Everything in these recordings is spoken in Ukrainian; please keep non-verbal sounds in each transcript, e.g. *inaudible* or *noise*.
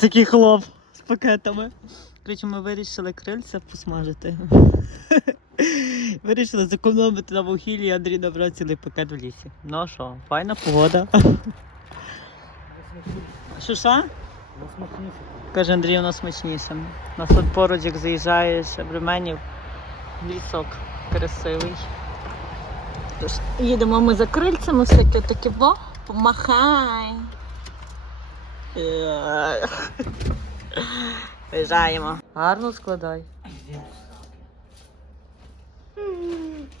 Такий хлоп з пакетами. Коротше, ми вирішили крильця посмажити. Вирішили зекономити на вугіллі, і Андрій набрав цілий пакет в лісі. Ну що, файна погода. Що що? Каже Андрій, у нас смачніше. У нас тут поруч, як заїжджаєш в Ременів, лісок красивий. Тож, їдемо ми за крильцями, всяке таке во, помахай. Виїжджаємо. Гарно складай.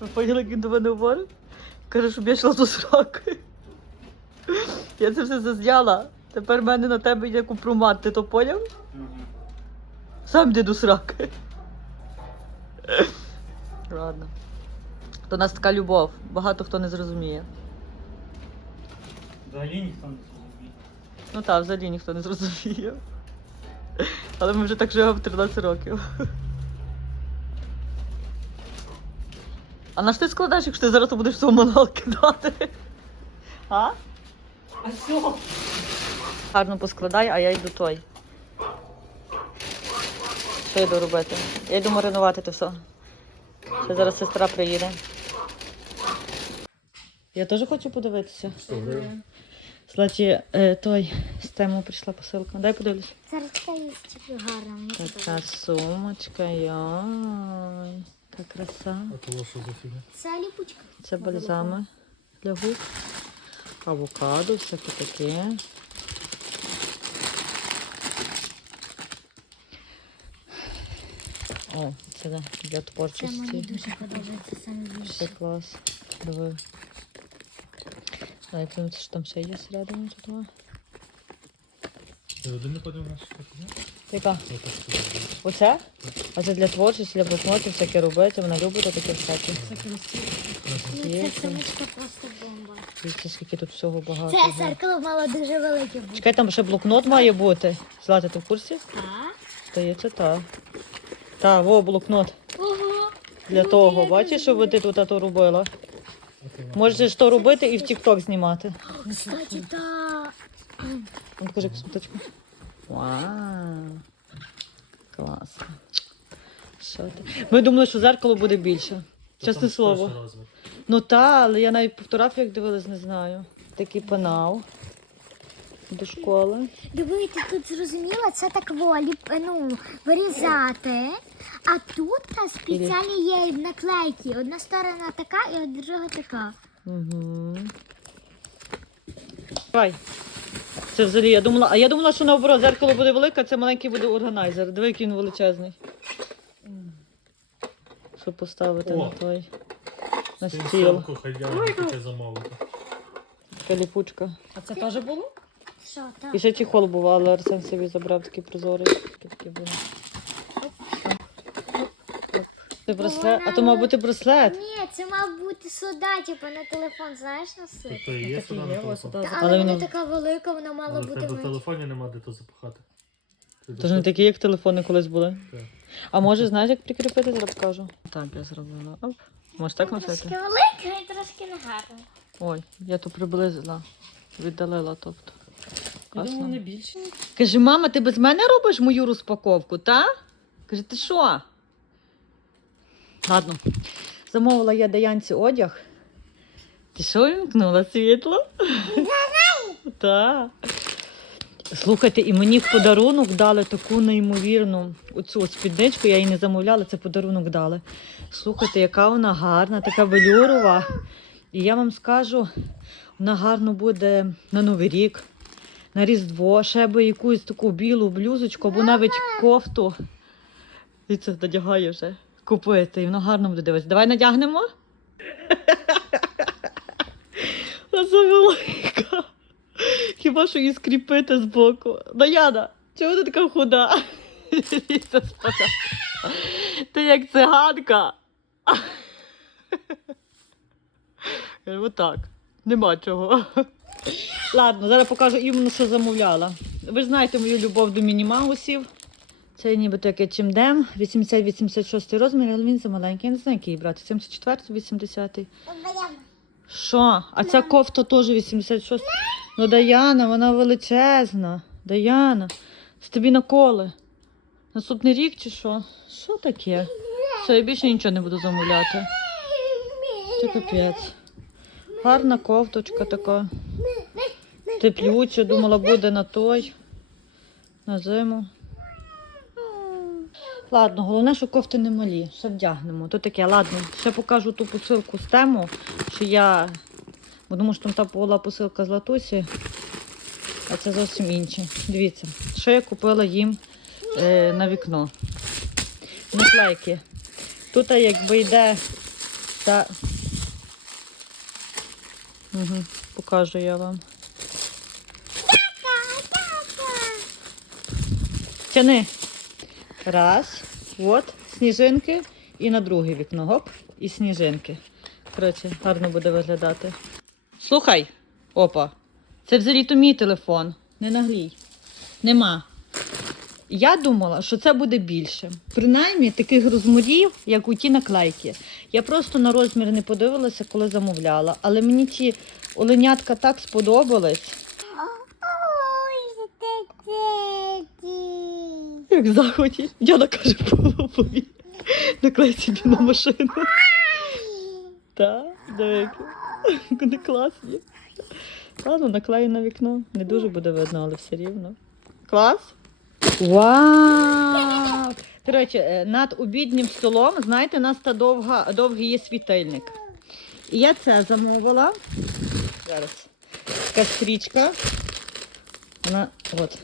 Ви поняли, як він до мене говорить? Каже, щоб я йшла до сраки. Я це все зазняла. Тепер в мене на тебе йде компромат, ти то поняв? Сам йди до сраки. Ладно. То у нас така любов. Багато хто не зрозуміє. Взагалі ніхто не зрозуміє. Ну так, взагалі ніхто не зрозуміє. Але ми вже так живемо 13 років. А на що ти складаєш, якщо ти зараз то будеш свого манал кидати? А? А що? Гарно поскладай, а я йду той. Що йду робити? Я йду маринувати то все. Ще зараз сестра приїде. Я теж хочу подивитися. Слаті, е, той з тему прийшла посилка. Дай подивлюсь. Зараз така є гарна. Така сумочка, йой. Яка краса. А того що за фігня? Це ліпучка. Це бальзами для губ. Авокадо, всяке таке. О, це для- для Це мені дуже подобається саме більше. клас. Диви. Дай подивитися, що там ще є всередині тут. о. Ти один не? Яка? Оце? А це для творчості, для блокнотів, всяке робити. Вона любить таке всяке. Це сумочка просто бомба. Дивіться, скільки тут всього багато. Це зеркало мало дуже велике бути. Чекай, там ще блокнот має бути. Злата, ти в курсі? Так. Здається, так. Так, во, блокнот. Ого. Для того, бачиш, що ти тут робила? Можеш то робити і в Тік-Ток знімати. Кстати, та. Ну, покажи косметичку. Вау. Класно. Що ти? Ми думали, що зеркало буде більше. Чесне слово. Ну та, але я навіть по фотографіях дивилась, не знаю. Такий пенал до школи. Дивіться, тут зрозуміло, це так волі, ну, вирізати. А тут та спеціальні є наклейки. Одна сторона така і друга така. Угу. Давай. Це взагалі, я думала, а я думала, що наоборот, зеркало буде велике, а це маленький буде органайзер. Диви, який він величезний. Щоб поставити О. на той. На стіл. хай я замовити. Така ліпучка. А це теж було? Так? І ще чехол був, але Арсен собі забрав такий прозорий. Такий був. Це браслет. А то мав бути браслет. Ні, це мав бути сюди, типу на телефон, знаєш, носити. Тобто є сюди на телефон. сюди. Але, Але вона воно- така велика, вона мала Але в бути тебе в телефоні нема де то запихати. Ти Тож не такі, як телефони колись були. Так. А може, знаєш, як прикріпити, зараз покажу. Так, я зробила. Оп. Може так Трошки носити? велика і трошки негарна. Ой, я то приблизила. Віддалила, тобто. Я думала, не більше. Каже, мама, ти без мене робиш мою розпаковку, та? Каже, ти що? Ладно. Замовила я Даянці одяг. Ти що вімкнула світло? Так. Слухайте, і мені в подарунок дали таку неймовірну оцю спідничку, я її не замовляла, це подарунок дали. Слухайте, яка вона гарна, така велюрова. І я вам скажу, вона гарно буде на Новий рік, на Різдво, ще би якусь таку білу блюзочку або навіть кофту. І це надягає вже. Купити, і воно гарно буде дивитися. Давай надягнемо. *laughs* Велика. Хіба що її скріпити збоку. Даяна, чого ти така худа? *laughs* Ти як циганка. *laughs* Отак. Нема чого. Ладно, зараз покажу іменно, що замовляла. Ви знаєте мою любов до мінімаусів. Це ніби таке чимдем, 80-86 розмір, але він замаленький. Я не знаю, який брати. 74 80 Що? А ця кофта теж 86. Ну, Даяна, вона величезна. Даяна. Це тобі на коле. Наступний рік чи що? Що таке? Все, я більше нічого не буду замовляти. Це капець. Гарна кофточка така. Теплюча, думала, буде на той. На зиму. Ладно, головне, що кофти не малі. Ще вдягнемо. То таке, ладно, ще покажу ту посилку з тему, що я. Бо тому що там та була посилка з Латусі, а це зовсім інше. Дивіться, що я купила їм е, на вікно. Наклейки. Тут якби йде та. Угу, покажу я вам. Тяни. Раз. От, сніжинки. І на друге вікно. Гоп. І сніжинки. Коротше, гарно буде виглядати. Слухай, опа. Це взагалі то мій телефон. Не наглій. Нема. Я думала, що це буде більше. Принаймні таких розмірів, як у ті наклейки. Я просто на розмір не подивилася, коли замовляла. Але мені ті оленятка так сподобались. Як в заході. Діана каже, полопові. Наклей собі на машину. Так, диви, вони класні. Ладно, наклею на вікно. Не дуже буде видно, але все рівно. Клас? Вау! Коротше, е, над обіднім столом, знаєте, у нас та довга, довгий є світильник. І я це замовила. Зараз. Така стрічка. Вона от.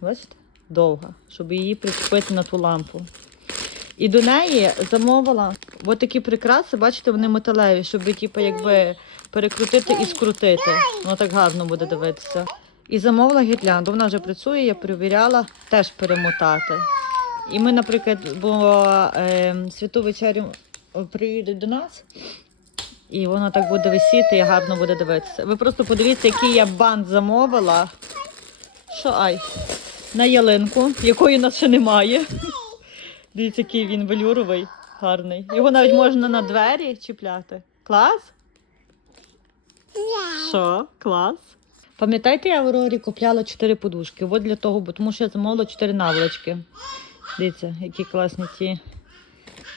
Бачите? Довга, щоб її прикріпити на ту лампу. І до неї замовила от такі прикраси, бачите, вони металеві, щоб типу, якби перекрутити і скрутити. Воно так гарно буде дивитися. І замовила гірлянду. Вона вже працює, я перевіряла, теж перемотати. І ми, наприклад, бо е, святу вечерю приїдуть до нас, і вона так буде висіти і гарно буде дивитися. Ви просто подивіться, який я бант замовила. Що ай? На ялинку, якої нас ще немає. Дивіться, який він велюровий, гарний. Його навіть можна на двері чіпляти. Клас? Що? Клас? Пам'ятаєте, я в Аврорі купляла 4 подушки. От для того, бо тому що я замовила 4 наволочки. Дивіться, які класні ті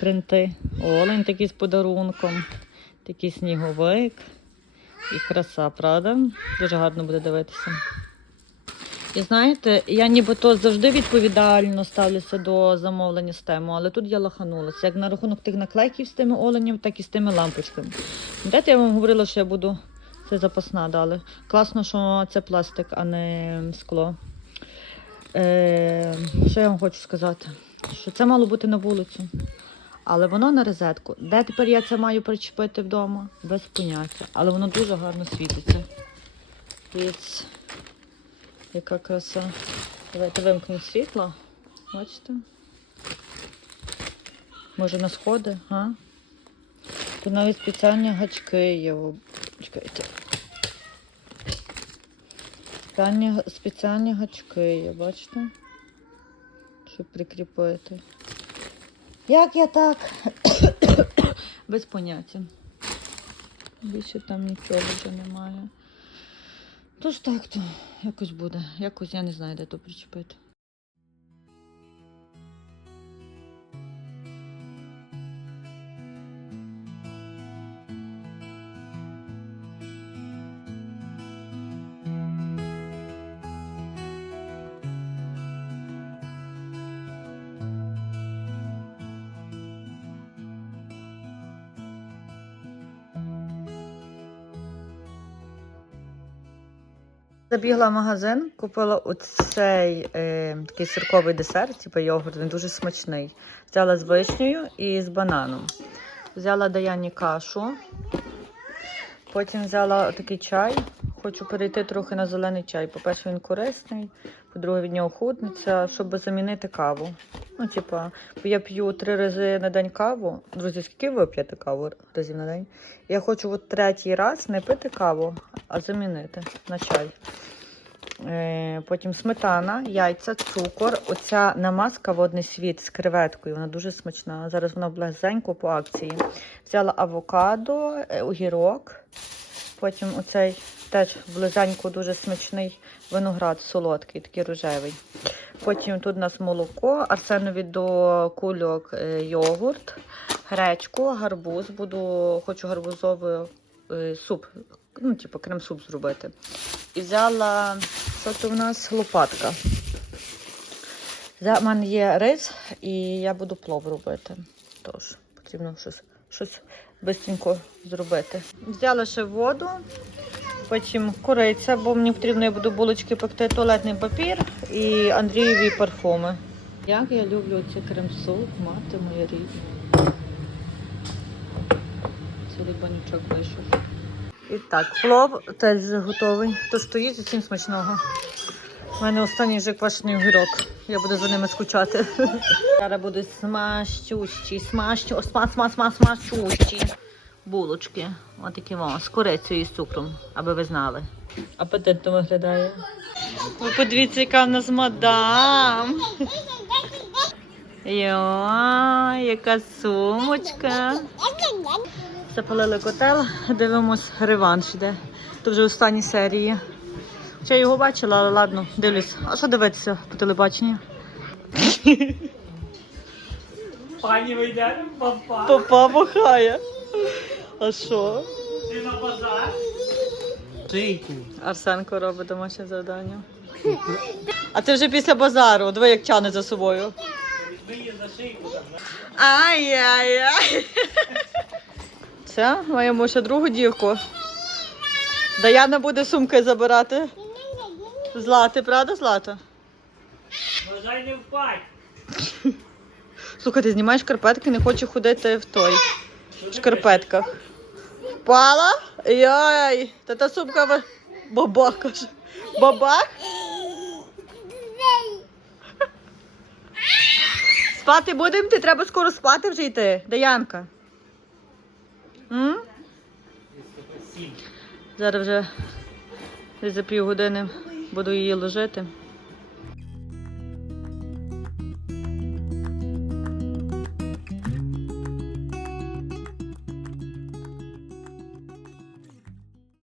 принти. Олень такий з подарунком, такий сніговик і краса, правда? Дуже гарно буде дивитися. І знаєте, я нібито завжди відповідально ставлюся до замовлення з тему, але тут я лаханулася. Як на рахунок тих наклейків з тими оленями, так і з тими лампочками. Пам'ятаєте, я вам говорила, що я буду. Це запасна дали. Класно, що це пластик, а не скло. Е, що я вам хочу сказати? Що це мало бути на вулицю. Але воно на розетку. Де тепер я це маю причепити вдома? Без поняття. Але воно дуже гарно світиться. Дивіться, яка краса. Давайте вимкну світло. Бачите? Може на сходи, а? Тут навіть спеціальні гачки є. Чекайте. Спеціальні, спеціальні гачки є, бачите? Щоб прикріпити. Як я так? *coughs* Без поняття. Більше там нічого вже немає. Тож так то якось буде. Якось я не знаю, де то причепити. Забігла в магазин, купила оцей е, такий сирковий десерт, типу йогурт, він дуже смачний. Взяла з вишнею і з бананом. Взяла Даяні кашу, потім взяла такий чай. Хочу перейти трохи на зелений чай. По-перше, він корисний, по-друге, від нього худниця, щоб замінити каву. Ну, типа, я п'ю три рази на день каву. Друзі, скільки ви п'єте каву разів на день? Я хочу от третій раз не пити каву, а замінити на чай. Е, потім сметана, яйця, цукор. Оця намазка водний світ з креветкою. Вона дуже смачна. Зараз вона близенько по акції. Взяла авокадо, е, огірок. Потім оцей теж близенько дуже смачний виноград, солодкий, такий рожевий. Потім тут у нас молоко, Арсенові до кульок е, йогурт, гречку, гарбуз. Буду, хочу гарбузовий суп, ну, типу крем-суп зробити. І взяла, що це в нас? Лопатка. У мене є рис, і я буду плов робити. Тож потрібно щось, щось швидко зробити. Взяла ще воду, потім куриця, бо мені потрібно, я буду булочки пекти, туалетний папір і Андрієві парфуми. Як я люблю цей крем-суп, мати моя рідна. Цілий банючок вийшов. І так, плов теж готовий. То стоїть усім смачного. У мене останній вже квашений огірок. Я буду за ними скучати. *laughs* Зараз будуть смачущі, смачу, сма, сма, сма, смачущі булочки. Отакі во, з курицею і з цукром, аби ви знали. Апетитно виглядає. Ви подивіться, яка в нас мадам. *laughs* Йо, яка сумочка. Запалили котел, дивимось реванш йде. Тут вже останні серії. Хоча я його бачила, але ладно, дивлюсь. А що дивитися по телебаченню? Пані вийде, папа. Папа махає. А що? Ти на базар. Шийку. Арсенко робить домашнє завдання. А ти вже після базару, диви, як тяне за собою. Виє Це маємо ще другу дівку. Даяна буде сумки забирати. Злати, правда, Злата? Бажай не впать. Слухай, ти знімаєш шкарпетки, не хочу ходити в той в шкарпетках. Впала? Йой, та та сумка в... бабах каже. Бабах? Спати будемо? Ти треба скоро спати вже йти, Даянка. М? Зараз вже десь за півгодини буду її ложити.